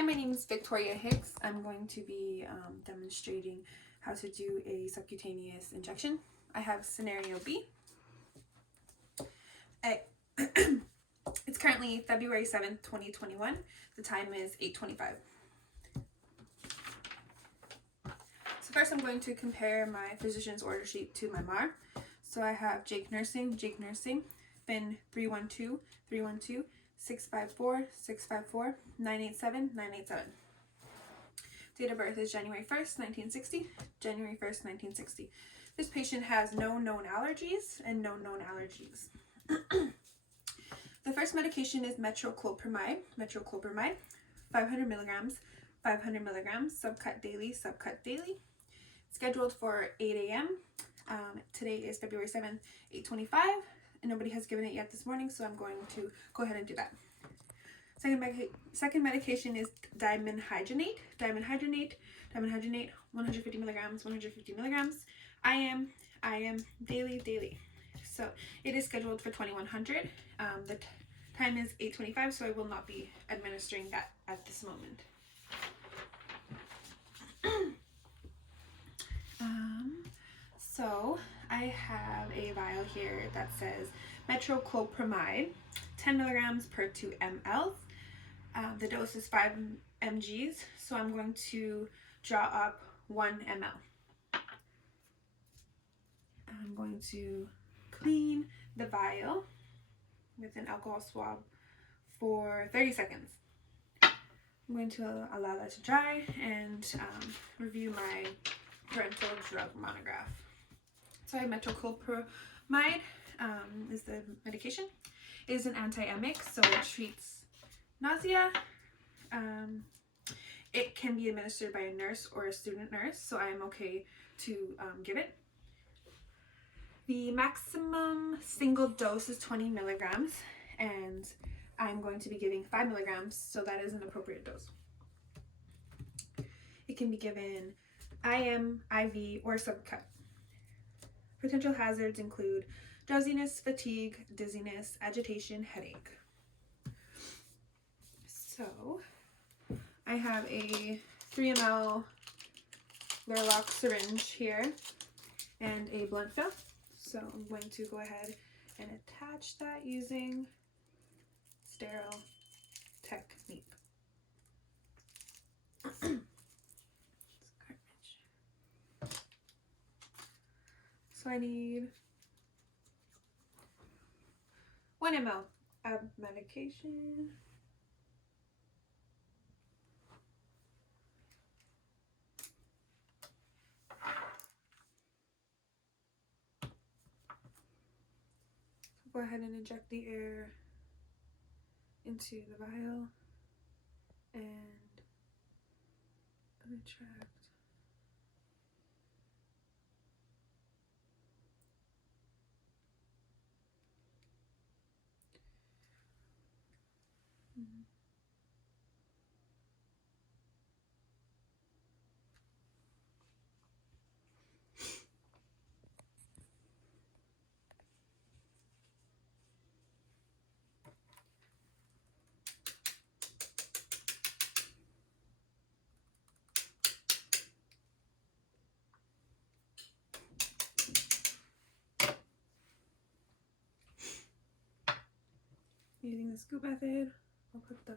Hi, my name is Victoria Hickes. I'm going to be demonstrating how to do a subcutaneous injection. I have scenario B. It's currently February 7th, 2021. The time is 8:25. So first I'm going to compare my physician's order sheet to my MAR. So I have Jake Nursing, Finn 312, 654, 987, 987. Date of birth is January 1st, 1960, January 1st, 1960. This patient has no known allergies and no known allergies. The first medication is metoclopramide, 500 milligrams, subcut daily. Scheduled for 8 a.m. Today is February 7th, 8:25, and nobody has given it yet this morning, so I'm going to go ahead and do that. Second medication is dimenhydrinate, 150 milligrams, IM, daily. So it is scheduled for 2100. The time is 8:25, so I will not be administering that at this moment. So I have a vial here that says metoclopramide, 10 milligrams per 2 ml. The dose is 5 mgs, so I'm going to draw up 1 ml. I'm going to clean the vial with an alcohol swab for 30 seconds. I'm going to allow that to dry and review my parental drug monograph. So metoclopramide is the medication. It is an antiemetic, so it treats nausea. It can be administered by a nurse or a student nurse, so I'm okay to give it. The maximum single dose is 20 milligrams, and I'm going to be giving 5 milligrams, so that is an appropriate dose. It can be given IM, IV, or subcut. Potential hazards include drowsiness, fatigue, dizziness, agitation, headache. So I have a 3 ml Lurlock syringe here and a blunt fill. So I'm going to go ahead and attach that using sterile technique. So I need 1 ml of medication. Go ahead and inject the air into the vial and retract. Using the scoop method, I'll put the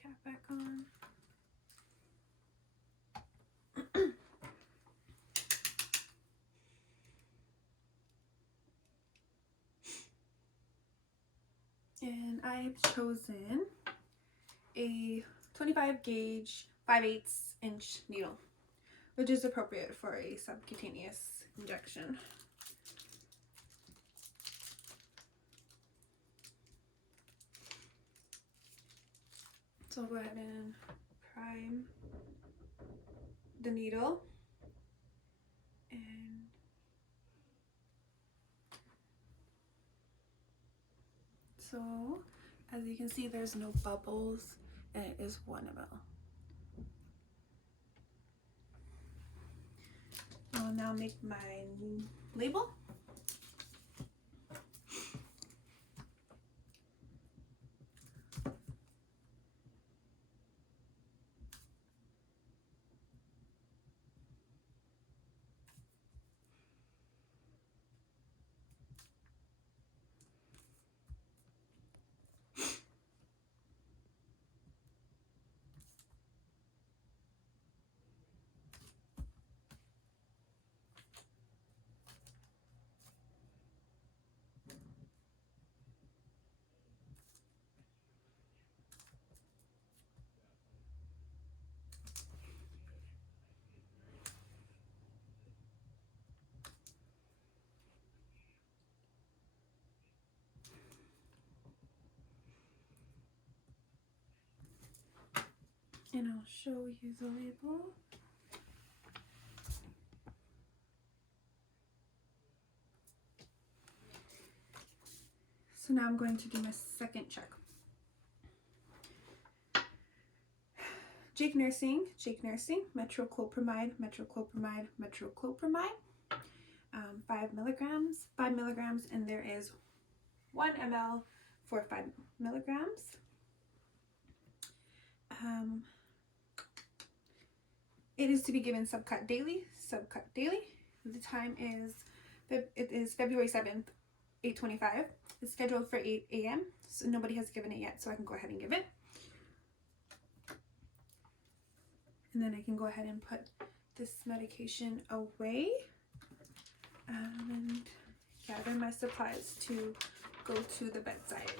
cap back on. And I've chosen a 25 gauge 5/8 inch needle, which is appropriate for a subcutaneous injection. So I'll go ahead and prime the needle, and so as you can see, there's no bubbles, and it is 1 ml. I'll now make my label. And I'll show you the label. So now I'm going to do my second check. Jake Nursing, metoclopramide, 5 milligrams, and there is 1 ml for 5 milligrams. It is to be given subcut daily. The time is, it is February 7th, 8:25. It's scheduled for 8 a.m. So nobody has given it yet, so I can go ahead and give it. And then I can go ahead and put this medication away and gather my supplies to go to the bedside.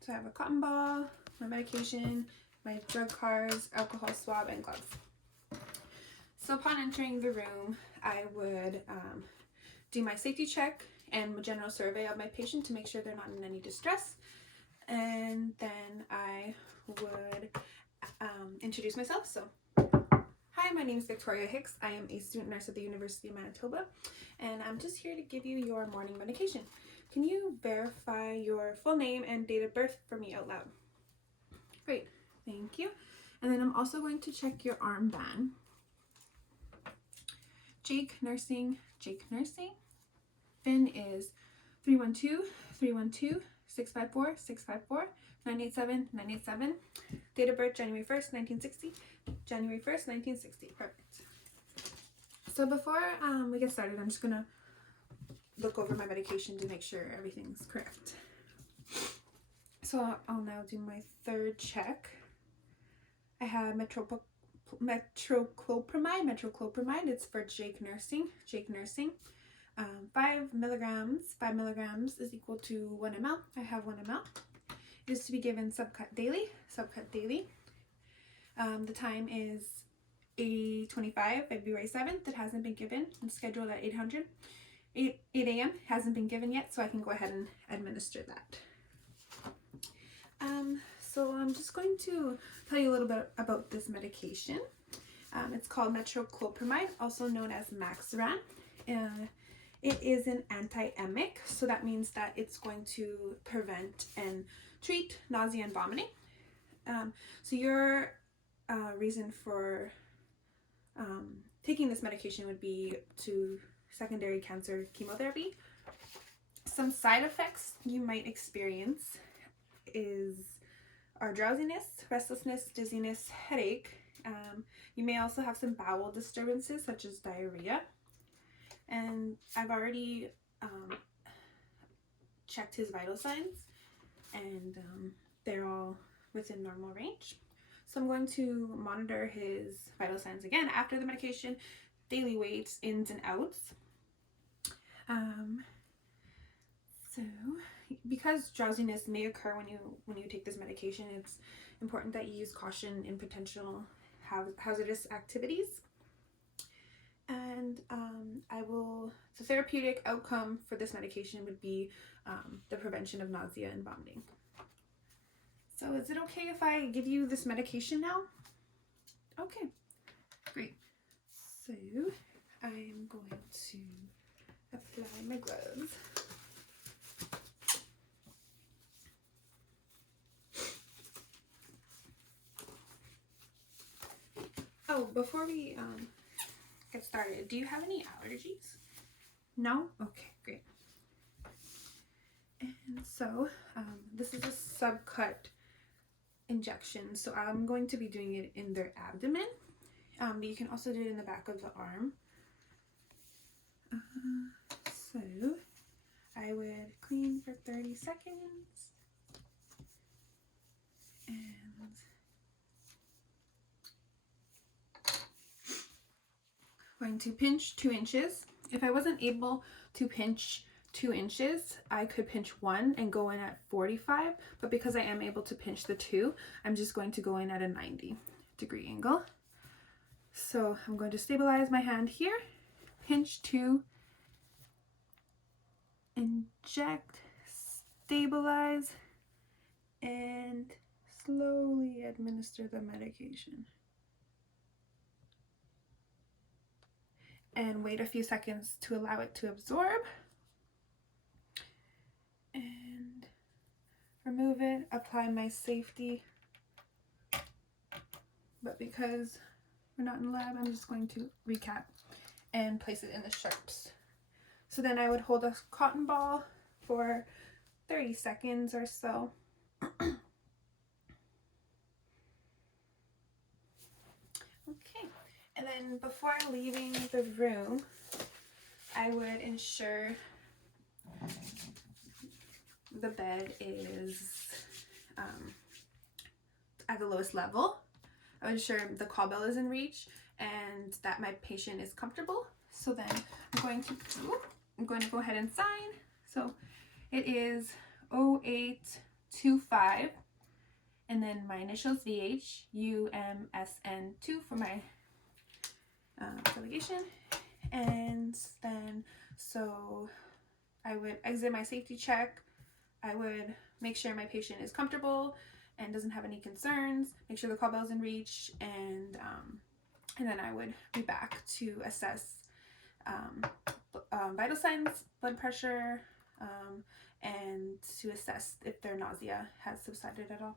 So I have a cotton ball, my medication, my drug cards, alcohol swab, and gloves. So upon entering the room, I would do my safety check and a general survey of my patient to make sure they're not in any distress. And then I would introduce myself. So, hi, my name is Victoria Hickes. I am a student nurse at the University of Manitoba, and I'm just here to give you your morning medication. Can you verify your full name and date of birth for me out loud? Great, thank you. And then I'm also going to check your armband. Jake Nursing. PIN is 312-654-654, 987-987. Date of birth January 1st, 1960. Perfect. So before we get started, I'm just gonna look over my medication to make sure everything's correct. So I'll now do my third check. I have metoclopramide. It's for Jake Nursing. 5 milligrams is equal to 1 ml. I have 1 ml. It is to be given subcut daily. The time is 8:25, February 7th. It hasn't been given. It's scheduled at 8 a.m. Hasn't been given yet, so I can go ahead and administer that. So I'm just going to tell you a little bit about this medication. It's called metoclopramide, also known as Maxiran. It is an anti-emic, so that means that it's going to prevent and treat nausea and vomiting. So your reason for taking this medication would be to secondary cancer chemotherapy. Some side effects you might experience are drowsiness, restlessness, dizziness, headache. You may also have some bowel disturbances such as diarrhea. And I've already checked his vital signs, and they're all within normal range. So I'm going to monitor his vital signs again after the medication, daily weights, ins and outs. So because drowsiness may occur when you take this medication, it's important that you use caution in potential hazardous activities. And the therapeutic outcome for this medication would be the prevention of nausea and vomiting. So is it okay if I give you this medication now? Okay, great. So I'm going to apply my gloves. Oh, before we get started, do you have any allergies? No? Okay, great. And so this is a subcut injection, so I'm going to be doing it in their abdomen, but you can also do it in the back of the arm. So I would clean for 30 seconds and going to pinch 2 inches. If I wasn't able to pinch 2 inches, I could pinch 1 and go in at 45, but because I am able to pinch the 2, I'm just going to go in at a 90-degree angle. So I'm going to stabilize my hand here, pinch 2, inject, stabilize and slowly administer the medication. And wait a few seconds to allow it to absorb. And remove it, apply my safety. But because we're not in the lab, I'm just going to recap and place it in the sharps. So then I would hold a cotton ball for 30 seconds or so. Okay, and then before leaving the room, I would ensure the bed is at the lowest level. I would ensure the call bell is in reach and that my patient is comfortable. So then I'm going to go ahead and sign. So it is 0825, and then my initials VH, UMSN2 for my delegation. And then so I would exit my safety check. I would make sure my patient is comfortable and doesn't have any concerns, make sure the call bell is in reach, and then I would be back to assess vital signs, blood pressure, and to assess if their nausea has subsided at all.